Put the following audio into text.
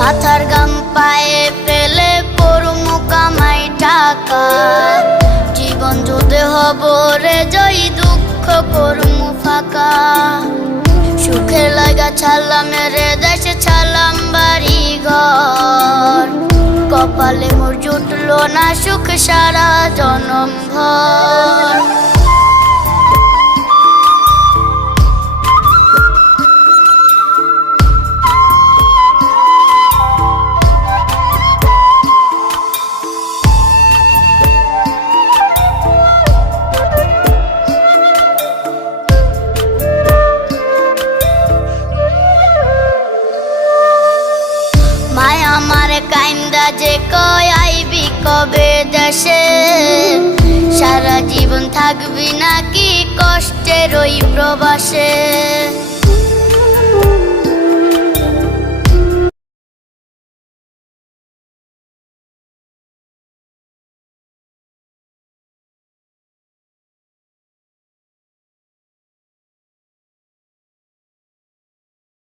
মাথার গাম পায়ে ফেলে পড়মু কামাই টাকা, জীবন যুদ্ধে হব রে জয়ী, দুঃখ করমু ফাঁকা। সুখের লাগা ছাড়লাম রে দেশে, ছাড়লাম বাড়ি ঘর, কপালে মোর জুটলো না সুখ সারা জনম ভর। মায় আমার কাইন্দা যে কয় আইবি কবে দেশে, সারা জীবন থাকবি নাকি কষ্টের ওই প্রবাসে।